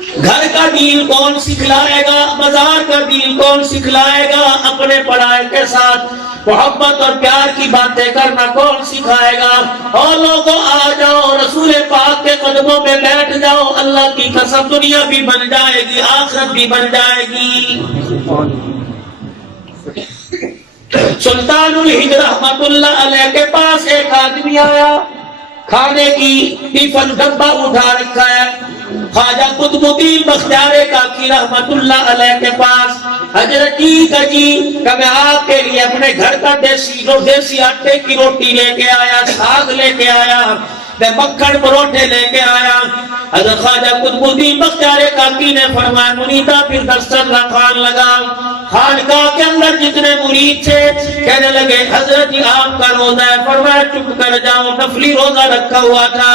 گھر کا دین کون سکھلائے گا؟ بازار کا دین کون سکھلائے گا؟ اپنے پڑھائی کے ساتھ محبت اور پیار کی باتیں کرنا کون سکھائے گا؟ اور لوگوں آ جاؤ، رسول پاک کے قدموں میں بیٹھ جاؤ، اللہ کی قسم دنیا بھی بن جائے گی، آخرت بھی بن جائے گی۔ سلطان الہند رحمت اللہ علیہ کے پاس ایک آدمی آیا، کھانے کی ٹفن ڈبہ اٹھا رکھا ہے۔ خواجہ قطب الدین بختیار کاکی رحمت اللہ علیہ کے پاس، حضرت جی کہ میں آپ کے لیے اپنے گھر کا دیسی آٹے کی روٹی لے کے آیا، ساگ لے کے آیا، میں مکھن پروٹھے لے کے آیا۔ حضرت خواجہ قطب الدین بختیار کاکی نے فرمایا منیتا پھر دسترخوان خوان لگا۔ خانقاہ کے اندر جتنے مرید تھے کہنے لگے حضرت جی آپ کا روزہ ہے، فرمایا چپ کر جاؤ، نفلی روزہ رکھا ہوا تھا۔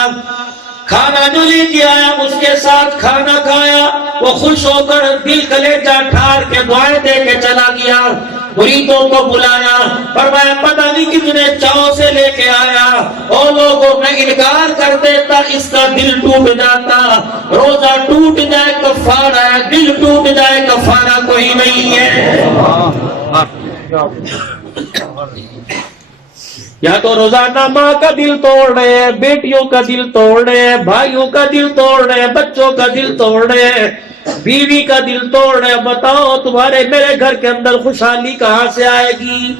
کھانا جو لے کے آیا اس کے ساتھ کھانا کھایا، وہ خوش ہو کر دل کلیجہ ٹھار کے دعائیں دے کے چلا گیا۔ مریدوں کو بلایا، فرمایا پتہ نہیں کتنے چاؤ سے لے کے آیا، اور لوگوں میں انکار کر دیتا، اس کا دل ٹوٹ جاتا۔ روزہ ٹوٹ جائے کفارہ ہے، دل ٹوٹ جائے کفارہ کوئی نہیں ہے۔ یا تو روزانہ ماں کا دل توڑ رہے ہیں، بیٹیوں کا دل توڑ رہے ہیں، بھائیوں کا دل توڑ رہے ہیں، بچوں کا دل توڑ رہے ہیں، بیوی کا دل توڑ رہے ہیں۔ بتاؤ تمہارے میرے گھر کے اندر خوشحالی کہاں سے آئے گی؟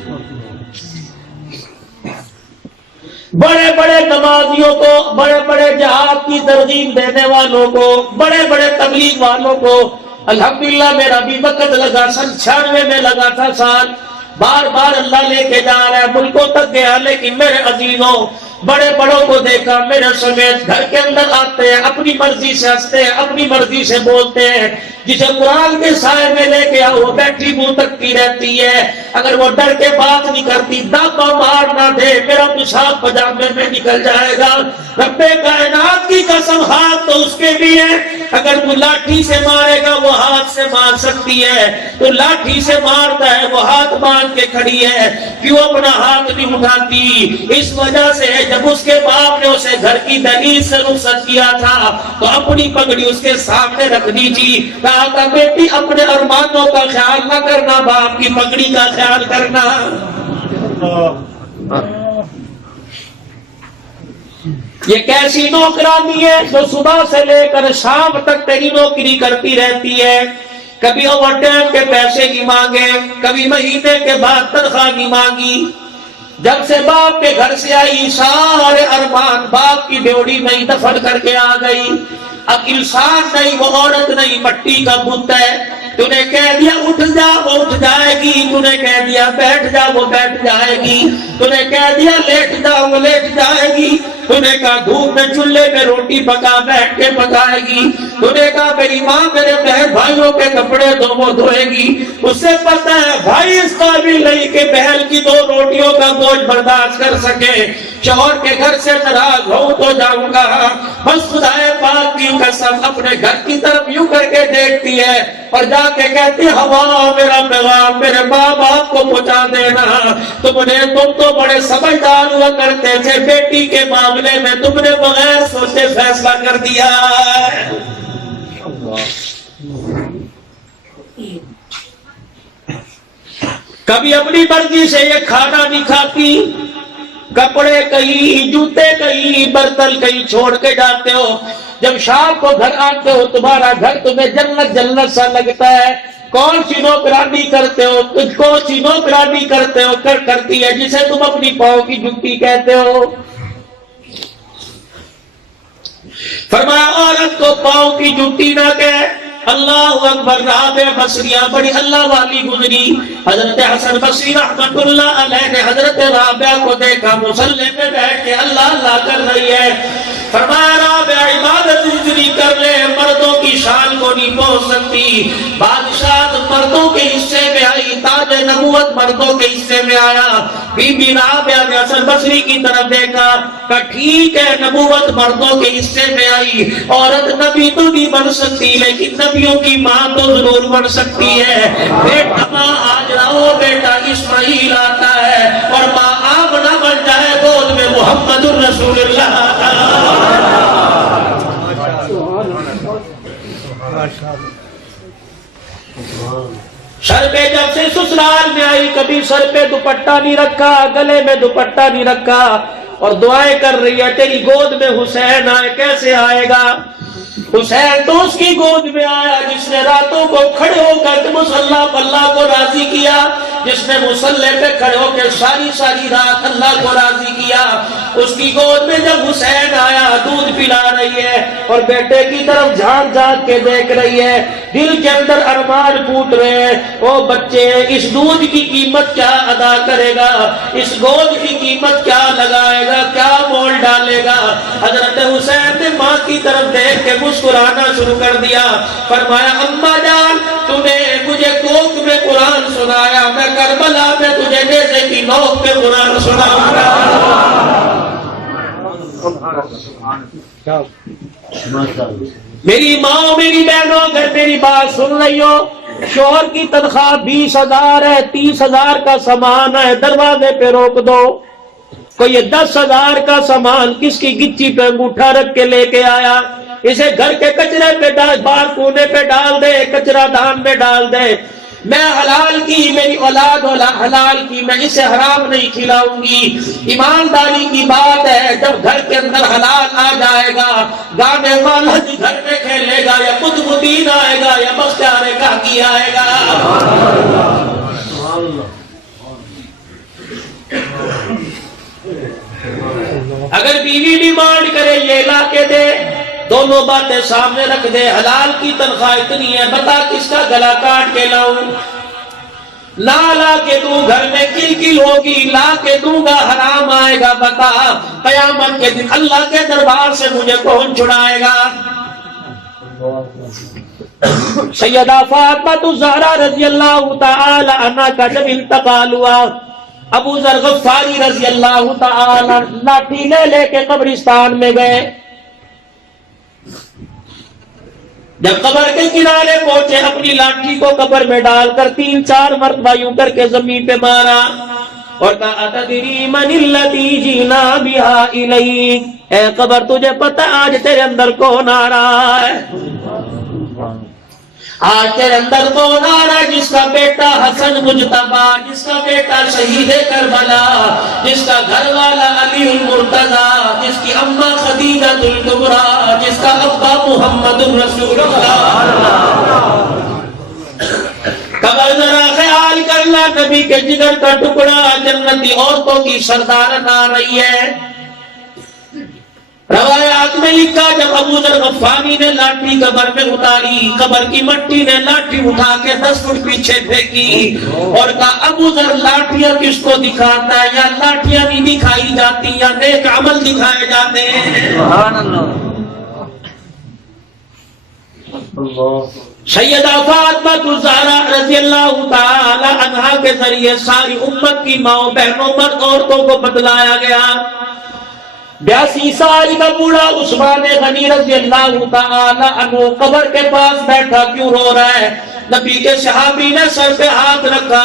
بڑے بڑے نمازیوں کو، بڑے بڑے جہاد کی ترغیب دینے والوں کو، بڑے بڑے تبلیغ والوں کو الحمدللہ میرا بھی وقت لگا، 96 میں لگا تھا سال، بار بار اللہ لے کے جا رہا ہے، ملکوں تک گیا، لیکن میرے عزیزوں بڑے بڑوں کو دیکھا میرے سمیت گھر کے اندر آتے ہیں، اپنی مرضی سے ہنستے ہیں، اپنی مرضی سے بولتے ہیں۔ جسے قرآن کے سائے میں لے کے آؤ وہ بیٹھی منہ تکتی رہتی ہے، اگر وہ ڈر کے بات نہیں کرتی دابا مار نہ دے میرا پیشاب پجامے میں نکل جائے گا۔ رب کائنات کی قسم ہاتھ تو اس کے بھی ہے، اگر تو لاٹھی سے مارے گا وہ ہاتھ سے مار سکتی ہے، تو لاٹھی سے مارتا ہے وہ ہاتھ باندھ کے کھڑی ہے، کیوں اپنا ہاتھ نہیں اٹھاتی؟ اس وجہ سے جب اس کے باپ نے اسے گھر کی دہلیز سے رخصت کیا تھا تو اپنی پگڑی اس کے سامنے رکھ دی تھی، کہا تھا بیٹی اپنے ارمانوں کا خیال نہ کرنا، باپ کی پگڑی کا خیال کرنا۔ یہ کیسی نوکرانی ہے جو صبح سے لے کر شام تک تیری نوکری کرتی رہتی ہے، کبھی اوور ٹائم کے پیسے نہیں مانگے، کبھی مہینے کے بعد تنخواہ نہیں مانگی۔ جب سے باپ کے گھر سے آئی سارے ارمان باپ کی ڈیوڑی میں ہی دفن کر کے آ گئی۔ اب انسان نہیں وہ عورت نہیں، مٹی کا بت ہے۔ تو نے کہہ دیا اٹھ جا وہ اٹھ جائے گی، تو نے کہہ دیا بیٹھ جا وہ بیٹھ جائے گی، تو نے کہہ دیا لیٹ جا وہ لیٹ جائے گی، تو نے کہا دھوپ میں چولہے میں روٹی پکا بیٹھ کے پکائے گی، تو نے کہا میری ماں میرے بہن بھائیوں کے کپڑے دو وہ دھوئے گی۔ اسے پتہ ہے بھائی اس قابل نہیں کہ بہن کی 2 روٹیوں کا بوجھ برداشت کر سکے، شوہر کے گھر سے ناراض ہوں تو جاؤں گا، بس خدائے پاک کی قسم اپنے گھر کی طرف یوں کر کے دیکھتی ہے اور جا کے کہتی ہوا میرا پیغام میرے ماں باپ کو پہنچا دینا، تم تو بڑے سمجھدار ہوا کرتے تھے، بیٹی کے معاملے میں تم نے بغیر سوچے فیصلہ کر دیا۔ کبھی اپنی مرضی سے یہ کھانا نہیں کھاتی، کپڑے کہیں، جوتے کہیں، برتن کہیں چھوڑ کے جاتے ہو، جب شام کو گھر آتے ہو تمہارا گھر تمہیں جنت جنت سا لگتا ہے۔ کون سی نوکرانی کرتے ہو، کون سی نوکرانی کرتے ہو کرتی ہے جسے تم اپنی پاؤں کی جوتی کہتے ہو؟ فرمایا عورت کو پاؤں کی جوتی نہ کہے۔ اللہ اکبر۔ رابعہ بصریہ بڑی اللہ والی گزری، حضرت حسن بصری رحمت اللہ علیہ نے حضرت رابعہ کو دیکھا مصلی پہ بیٹھ کے اللہ اللہ کر رہی ہے، فرمایا رابعہ عبادت اتنی کر لے، مردوں کی شان کو نہیں پہنچ سکتی، بادشاہت مردوں کے حصے میں آئی، تاج نبوت مردوں کے حصے میں آیا۔ بی بی رابعہ نے حسن بصری کی طرف دیکھا، کہا ٹھیک ہے نبوت مردوں کے حصے میں آئی، عورت نبی تو نہیں بن سکتی لیکن نبیوں کی ماں تو ضرور بن سکتی ہے۔ بیٹا ماں آج رہو بیٹا اسماعیل آتا ہے اور ماں آمنہ بن جائے گود میں محمد الرسول اللہ۔ سر پہ جب سے سسرال میں آئی کبھی سر پہ دوپٹہ نہیں رکھا، گلے میں دوپٹہ نہیں رکھا، اور دعائیں کر رہی ہے تیری گود میں حسین آئے، کیسے آئے گا؟ حسین تو اس کی گود میں آیا جس نے راتوں کو کھڑے ہو کر مصلی پر اللہ کو راضی کیا، جس نے مصلی پہ کھڑے ہو کے ساری رات اللہ کو راضی کیا۔ اس کی گود میں جب حسین آیا دودھ پلا رہی ہے اور بیٹے کی طرف جھانک جھانک کے دیکھ رہی ہے، دل کے اندر ارمان پھوٹ رہے ہیں، او بچے اس دودھ کی قیمت کیا ادا کرے گا، اس گود کی قیمت کیا لگائے گا، کیا مول ڈالے گا؟ حضرت حسین نے ماں کی طرف دیکھ کے مسکرانا شروع کر دیا، فرمایا اماں جان تو نے مجھے کوکھ میں قرآن سنایا، میں کربلا میں تجھے نیزے کی نوک پہ قرآن سناؤں گا۔ میری ماں میری بہنوں اگر میری بات سن رہی ہو، شوہر کی تنخواہ 20,000 ہے، 30,000 کا سامان ہے، دروازے پہ روک دو۔ کوئی 10,000 کا سامان کس کی گچی پہ انگوٹھا رکھ کے لے کے آیا، اسے گھر کے کچرے پہ ڈال، باہر کونے پہ ڈال دے، کچرا دان میں ڈال دے۔ میں حلال کی، میری اولاد حلال کی، میں اسے حرام نہیں کھلاؤں گی۔ ایمانداری کی بات ہے، جب گھر کے اندر حلال آ جائے گا، گانے والا جی گھر میں کھیلے گا، یا قطب الدین آئے گا، یا بختیار کاکی آئے گا۔ اگر بیوی ڈیمانڈ کرے یہ لا کے دے، دونوں باتیں سامنے رکھ دے، حلال کی تنخواہ اتنی ہے، بتا کس کا گلا کاٹ کے لاؤں؟ لا کے دوں، گھر میں کل ہوگی، لا کے دوں گا، حرام آئے گا، بتا قیامت کے دن اللہ کے دربار سے مجھے کون چھڑائے گا؟ سیدہ فاطمہ الزہرا رضی اللہ تعالی عنہا کا جب انتقال ہوا، ابو ذر غفاری رضی اللہ تعالی لاٹھی لے کے قبرستان میں گئے۔ جب قبر کے کنارے پہنچے، اپنی لاٹھی کو قبر میں ڈال کر 3-4 مرتبہ یوں کر کے زمین پہ مارا اور کہا اتدری من الذی جینا بہا الیک، اے قبر تجھے پتہ آج تیرے اندر کون آ رہا ہے؟ آج تیرے اندر کون آ رہا ہے؟ جس کا بیٹا حسن مجتبیٰ، جس کا بیٹا شہید کربلا، جس کا گھر والا علی المرتضیٰ، جس کی اماں خدیجہ الکبریٰ، جس کا ابا محمد رسول اللہ۔ قبر ذرا خیال کرنا، نبی کے جگر کا ٹکڑا، جنتی عورتوں کی سردارن آ رہی ہے۔ روایات میں لکھا جب ابو ذر غفاری نے لاٹھی قبر میں اتاری، قبر کی مٹی نے لاٹھی اٹھا کے 10 فٹ پیچھے پھینکی اور کہا ابو ذر لاٹھیاں کس کو دکھاتا ہے؟ یا لاٹھیاں نہیں دکھائی جاتی، یا نیک عمل دکھائے جاتے ہیں۔ سبحان اللہ۔ سیدہ فاطمہ الزہرا رضی اللہ تعالی عنہا کے ذریعے ساری امت کی ماں بہنوں مرد عورتوں کو بتلایا گیا۔ 82 سال کا بوڑھا عثمان غنی رضی اللہ تعالی عنہ قبر کے پاس بیٹھا کیوں رو رہا ہے؟ نبی کے صحابی نے سر پہ ہاتھ رکھا،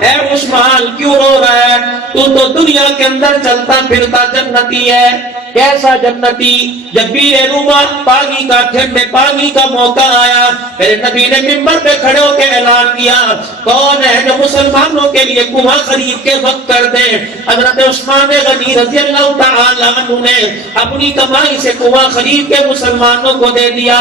اے عثمان کیوں رو رہا ہے؟ تو دنیا کے اندر چلتا پھرتا جنتی ہے۔ کیسا جنتی؟ جب بھی روما پانی کا ٹھنڈے پانی کا موقع آیا، میرے نبی نے منبر پہ کھڑے ہو کے اعلان کیا، کون ہے جو مسلمانوں کے لیے کنواں خرید کے وقت کر دے؟ حضرت عثمان غنی رضی اللہ تعالی عنہ نے اپنی کمائی سے کنواں خرید کے مسلمانوں کو دے دیا۔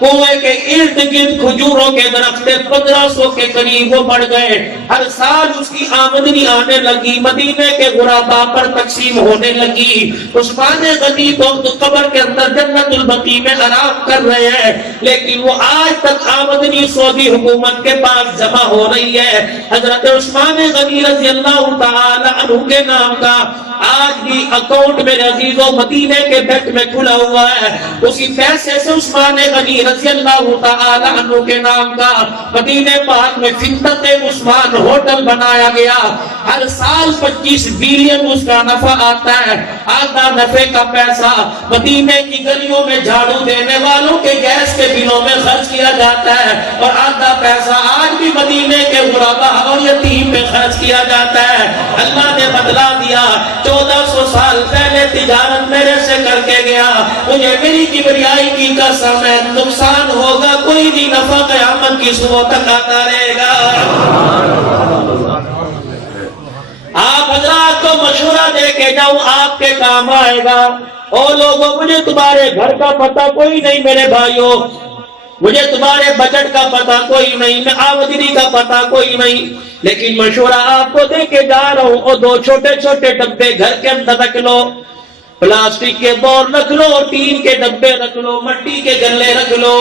کنویں کے ارد گرد کھجوروں کے درخت 1500 کے قریب وہ بڑھ گئے، ہر سال اس کی آمدنی آنے لگی، مدینے کے غرباء پر تقسیم ہونے لگی۔ عثمان غنی تو قبر کے اندر جنت البقیع میں آرام کر رہے ہیں، لیکن وہ آج تک آمدنی سعودی حکومت کے پاس جمع ہو رہی ہے۔ حضرت عثمان غنی رضی اللہ تعالی عنہ کے نام کا آج بھی اکاؤنٹ میرے عزیزوں مدینے کے بیت میں کھلا ہوا ہے۔ اسی پیسے سے عثمان غنی رضی اللہ تعالی عنہ کے نام کا مدینے پاک میں فندق عثمان ہوٹل بنایا گیا۔ ہر سال 25 بلین اس کا نفع آتا ہے. آدھا نفع کا پیسہ مدینے کی گلیوں میں جھاڑو دینے والوں کے گیس کے بلوں میں خرچ کیا جاتا ہے, اور آدھا پیسہ آج بھی مدینے کے غربا اور یتیم میں خرچ کیا جاتا ہے. اللہ نے بدلا دیا, 1400 سال پہلے تجارت میرے سے کر کے گیا, مجھے میری کبریائی کی قسم ہے نقصان ہوگا کوئی نہیں, نفع قیامت کی صبح تک آتا رہے گا. آپ حضرات کو مشورہ دے کے جاؤں, آپ کے کام آئے گا. اور لوگوں مجھے تمہارے گھر کا پتہ کوئی نہیں میرے بھائیوں, مجھے تمہارے بجٹ کا پتہ کوئی نہیں, میں آمدنی کا پتہ کوئی نہیں, لیکن مشورہ آپ کو دے کے جا رہا ہوں. اور 2 چھوٹے چھوٹے ڈبے گھر کے اندر رکھ لو, پلاسٹک کے بور رکھ لو, ٹین کے ڈبے رکھ لو, مٹی کے گلے رکھ لو.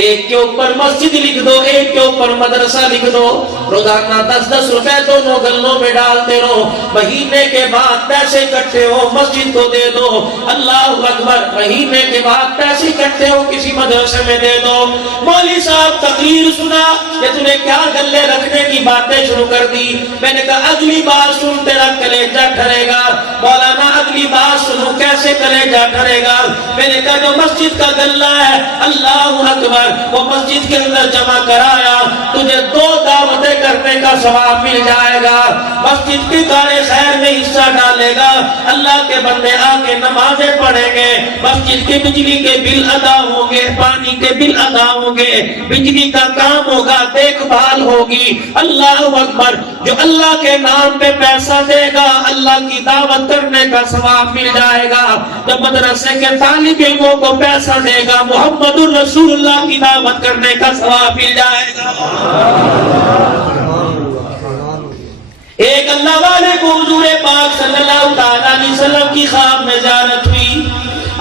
ایک کے اوپر مسجد لکھ دو, ایک کے اوپر مدرسہ لکھ دو. روزانہ 10-10 روپے دونوں گلوں میں ڈالتے رہو. مہینے کے بعد پیسے اکٹھے ہو مسجد کو دے دو. اللہ اکبر, مہینے کے بعد پیسے اکٹھے ہو کسی مدرسے میں دے دو. مولوی صاحب تقریر سنا کہ تم نے کیا گلے رکھنے کی باتیں شروع کر دی. میں نے کہا اگلی بار سن تیرا کلیجہ ٹھرے گا. مولانا اگلی بار سنو کیسے کلیجہ ٹھرے گا. میں نے کہا جو مسجد کا گلہ ہے اللہ اکبر وہ مسجد کے اندر جمع کرایا, تجھے 2 دعوتیں کرنے کا ثواب مل جائے گا. مسجد کے کار خیر میں حصہ ڈالے گا, اللہ کے بندے آ کے نمازیں پڑھیں گے, مسجد کے بجلی کے بل ادا ہوں گے, پانی کے بل ادا ہوں گے, بجلی کا کام ہوگا, دیکھ بھال ہوگی. اللہ اکبر, جو اللہ کے نام پہ پیسہ دے گا اللہ کی دعوت کرنے کا ثواب مل جائے گا. جو مدرسے کے طالب علموں کو پیسہ دے گا محمد الرسول اللہ کی دعوت کرنے کا ثواب مل جائے گا. ایک اللہ والے کو حضور پاک صلی اللہ تعالیٰ علیہ وسلم کی خواب میں زیارت ہوئی.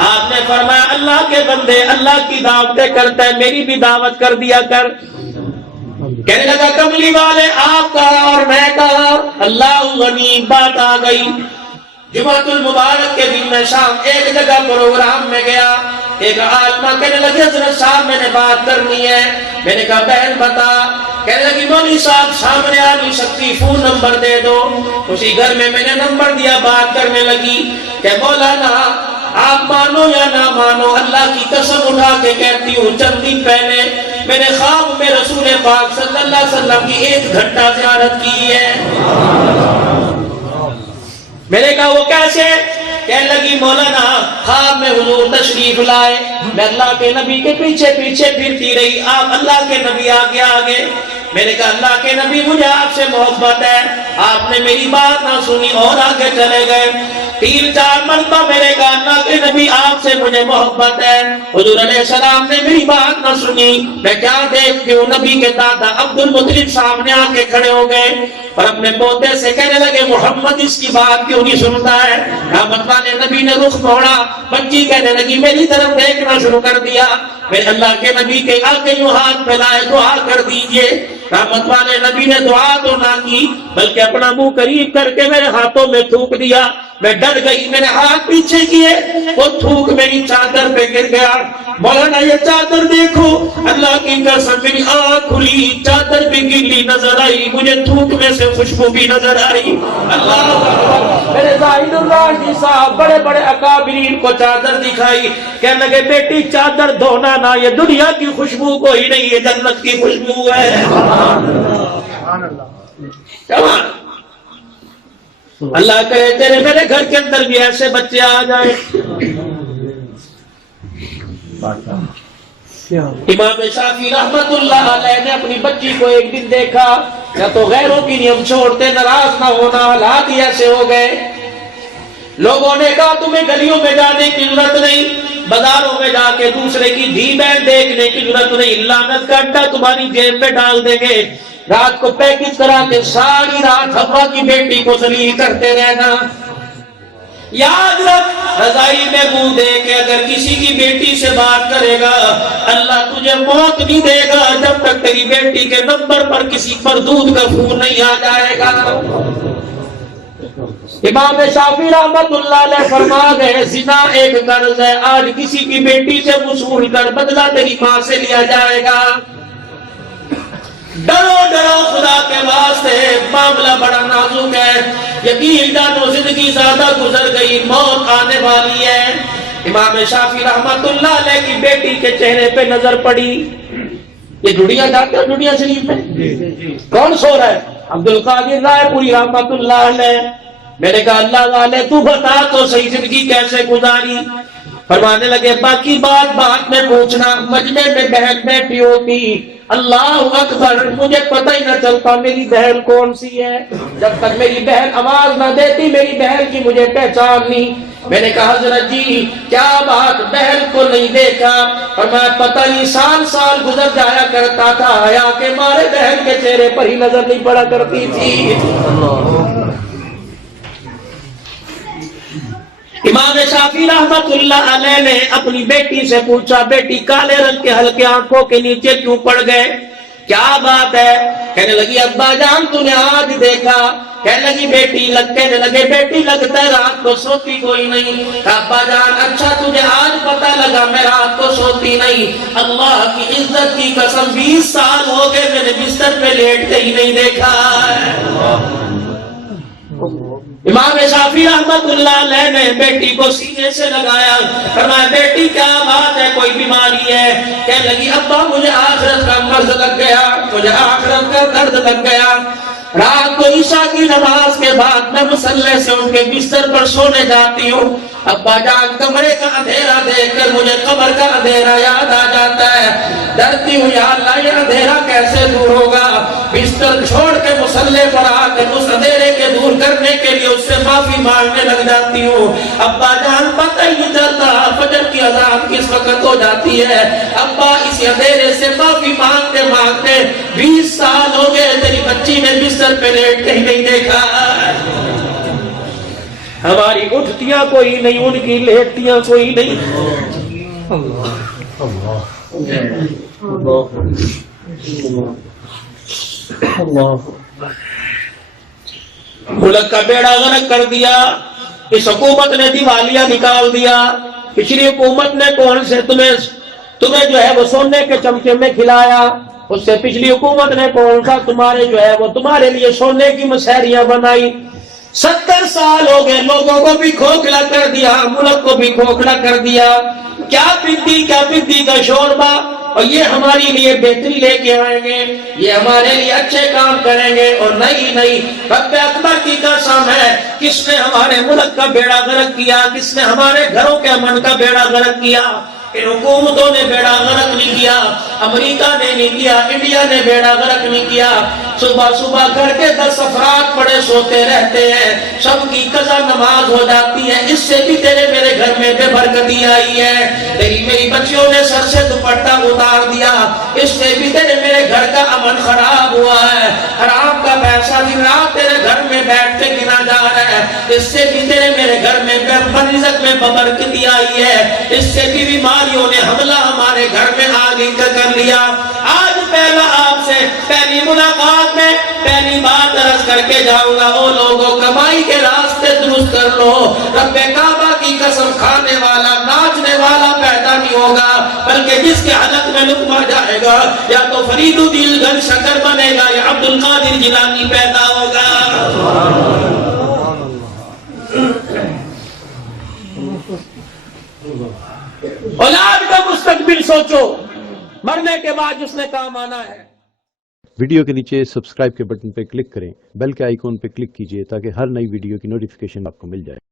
آپ نے فرمایا اللہ کے بندے اللہ کی دعوتیں کرتا ہے, میری بھی دعوت کر دیا کر. کہنے لگا کملی والے آپ کہا اور میں کہا. اللہ غنی, بات آ گئی. جمعۃ المبارک کے دن میں شام ایک جگہ پروگرام میں گیا. ایک عالمہ کہنے لگی حضرت صاحب میں نے بات کرنی ہے. میں نے کہا بہن بتا. کہنے لگی مولوی صاحب سامنے آ نہیں سکتی, فون نمبر دے دو. اسی گھر میں نے نمبر دیا, بات کرنے لگی کہ مولانا آپ مانو یا نہ مانو اللہ کی قسم اٹھا کے کہتی ہوں چند دن پہلے میں نے خواب میں رسول پاک صلی اللہ علیہ وسلم کی 1 گھنٹہ زیارت کی ہے. میں نے کہا وہ کیسے؟ کہنے لگی مولانا خواب میں حضور تشریف لائے, میں اللہ کے نبی کے پیچھے پیچھے پھرتی رہی, آپ اللہ کے نبی آگے آگے. میں نے کہا اللہ کے نبی مجھے آپ سے محبت ہے, آپ نے میری بات نہ سنی اور آگے چلے گئے. 3-4 مرتبہ میں نے کہا اللہ کے نبی آپ سے مجھے محبت ہے, حضور علیہ السلام نے میری بات نہ سنی. میں کیا دیکھتی ہوں نبی کے دادا عبد المطلب سامنے آ کے کھڑے ہو گئے اور اپنے پوتے سے کہنے لگے محمد اس کی بات کیوں نہیں سنتا ہے. رحمت والے نبی نے رخ موڑا, بچی کہنے لگی میری طرف دیکھنا شروع کر دیا. میں اللہ کے نبی کے آگے یوں ہاتھ پھیلائے دعا کر دیجئے. رحمت والے نبی نے دعا تو نہ کی بلکہ اپنا منہ قریب کر کے میرے ہاتھوں میں تھوک دیا. میں ڈر گئی, میں نے ہاتھ پیچھے کیے, وہ تھوک میری چادر پہ گر گیا. مولانا یہ چادر دیکھو, اللہ کی قسم میری آنکھ کھلی, چادر بھی گیلی نظر آئی, مجھے تھوک میں سے خوشبو بھی نظر آئی. اللہ اکبر. میرے زاہد اللہ جی صاحب بڑے بڑے اکابرین کو چادر دکھائی, کہنے لگے بیٹی چادر دھونا نہ, یہ دنیا کی خوشبو کوئی نہیں, یہ جنت کی خوشبو ہے. اللہ کرے تیرے میرے گھر کے اندر بھی ایسے بچے آ جائیں. امام شافعی رحمت اللہ علیہ نے اپنی بچی کو ایک دن دیکھا, یا تو غیروں کی نیم چھوڑتے, ناراض نہ ہونا, حالات ہی ایسے ہو گئے. لوگوں نے کہا تمہیں گلیوں میں جانے کی ضرورت نہیں, بازاروں میں جا کے دوسرے کی دھی بہن دیکھنے کی ضرورت نہیں, لعنت کا انڈا تمہاری جیب میں ڈال دیں گے, رات کو پیکج کرا کے ساری رات حوا کی بیٹی کو ذلیل کرتے رہنا. یاد رکھ رضائی میں منہ دے کے اگر کسی کی بیٹی سے بات کرے گا اللہ تجھے موت نہیں دے گا جب تک تیری بیٹی کے نمبر پر کسی پر دودھ کا پھول نہیں آ جائے گا. امام شافعی رحمت اللہ علیہ فرما گئے زنا ایک قرض ہے, آج کسی کی بیٹی سے وصول کر بدلہ تیری ماں سے لیا جائے گا. ڈرو ڈرو خدا کے واسطے، معاملہ بڑا نازک ہے، یقین جانو زندگی زیادہ گزر گئی، موت آنے والی ہے۔ امام شافعی رحمت اللہ علیہ کی بیٹی کے چہرے پہ نظر پڑی، یہ جڑیاں جاتے ہیں جڑیاں شریف میں، کون سو رہا ہے؟ عبد القادر رائے پوری رحمت اللہ علیہ۔ میں نے کہا اللہ والے تو بتا تو صحیح زندگی کیسے گزاری؟ فرمانے لگے باقی بات میں پوچھنا، مجمع میں بہن بیٹھی ہوتی، اللہ اکبر، مجھے پتہ ہی نہ چلتا میری بہن کون سی ہے، جب تک میری بہن آواز نہ دیتی میری بہن کی مجھے پہچان نہیں۔ میں نے کہا حضرت جی کیا بات، بہن کو نہیں دیکھا؟ اور میں پتہ نہیں سال سال گزر جایا کرتا تھا، حیا کے مارے بہن کے چہرے پر ہی نظر نہیں پڑا کرتی تھی۔ امام شافعی رحمت اللہ علیہ نے اپنی بیٹی سے پوچھا، بیٹی کالے رنگ کے ہلکے آنکھوں کے نیچے کیوں پڑ گئے، کیا بات ہے؟ کہنے لگی ابا جان تو نے آج دیکھا، کہنے لگی کہنے لگے بیٹی لگتا ہے رات کو سوتی کوئی نہیں۔ ابا جان اچھا تجھے آج پتہ لگا میں رات کو سوتی نہیں، اللہ کی عزت کی قسم 20 سال ہو گئے میں نے بستر پہ لیٹ کے ہی نہیں دیکھا۔ امام شافعی رحمت اللہ علیہ نے بیٹی کو سینے سے لگایا، فرمایا بیٹی کیا بات ہے، کوئی بیماری ہے؟ کہنے لگی ابا مجھے آخرت کا مرض لگ گیا، مجھے آخرت کا درد لگ گیا، رات کو عشاء کی نماز کے بعد میں مصلی سے ان کے بستر پر سونے جاتی ہوں، ابا جان کمرے کا اندھیرا دیکھ کر مجھے قبر کا اندھیرا یاد آ جاتا ہے، ڈرتی ہوں یا اللہ یہ اندھیرا کیسے دور ہوگا، بستر چھوڑ کے مصلی پر آ کر اس اندھیرے کے دور کرنے کے لیے اس سے معافی مانگنے لگ جاتی ہوں، ابا جان پتہ ہی نہیں چلتا فجر کی اذان کس وقت ہو جاتی ہے، ابا اس اندھیرے سے معافی مانگتے مانگتے 20 سال ہو گئے تیری بچی نے بستر پہ لیٹ کے ہی نہیں دیکھا۔ ہماری اٹھتیاں کوئی نہیں، ان کی لیٹتیاں کوئی نہیں۔ ملک کا بیڑا غرق کر دیا، اس حکومت نے دیوالیہ نکال دیا، پچھلی حکومت نے کون سے تمہیں جو ہے وہ سونے کے چمچے میں کھلایا، اس سے پچھلی حکومت نے کون سا تمہارے جو ہے وہ تمہارے لیے سونے کی مسحریاں بنائی۔ 70 سال ہو گئے، لوگوں کو بھی کھوکھلا کر دیا، ملک کو بھی کھوکھلا کر دیا، کیا پندی کا شوربہ، اور یہ ہمارے لیے بہتری لے کے آئیں گے، یہ ہمارے لیے اچھے کام کریں گے، اور نہیں رب اکبر کی قسم ہے، کس نے ہمارے ملک کا بیڑا غرق کیا، کس نے ہمارے گھروں کے امن کا بیڑا غرق کیا؟ ان حکومتوں نے بیڑا غرق نہیں کیا، امریکہ نے نہیں کیا، انڈیا نے بیڑا غرق نہیں کیا۔ صبح گھر کے 10 افراد پڑے سوتے رہتے ہیں، سب کی قضا نماز ہو جاتی ہے، اس سے بھی تیرے میرے گھر میں بے برکتی آئی ہے، تیری میری بچیوں نے سر سے دوپٹہ اتار دیا، اس سے بھی تیرے میرے گھر کا امن خراب ہوا ہے، حرام کا پیسہ دن رات تیرے گھر میں بیٹھ کے گنا جا رہا ہے، اس سے بھی تیرے میرے گھر میں رزق میں برکتی آئی ہے، اس سے بھی بیماریوں نے حملہ ہمارے گھر میں آگے کر لیا۔ آج پہلا آپ سے پہلی ملاقات میں پہلی بات عرض کر کے جاؤں گا، او لوگوں کمائی کے راستے درست کر لو، رب کعبہ کی قسم کھانے والا ناچنے والا پیدا نہیں ہوگا، بلکہ جس کے حلق میں لقمہ جائے گا یا تو فرید الدین گن شکر بنے گا یا عبد القادر جیلانی پیدا ہوگا۔ اولاد کا مستقبل سوچو، مرنے کے بعد جس نے کام آنا ہے۔ ویڈیو کے نیچے سبسکرائب کے بٹن پہ کلک کریں، بیل کے آئیکن پہ کلک کیجئے تاکہ ہر نئی ویڈیو کی نوٹیفیکیشن آپ کو مل جائے۔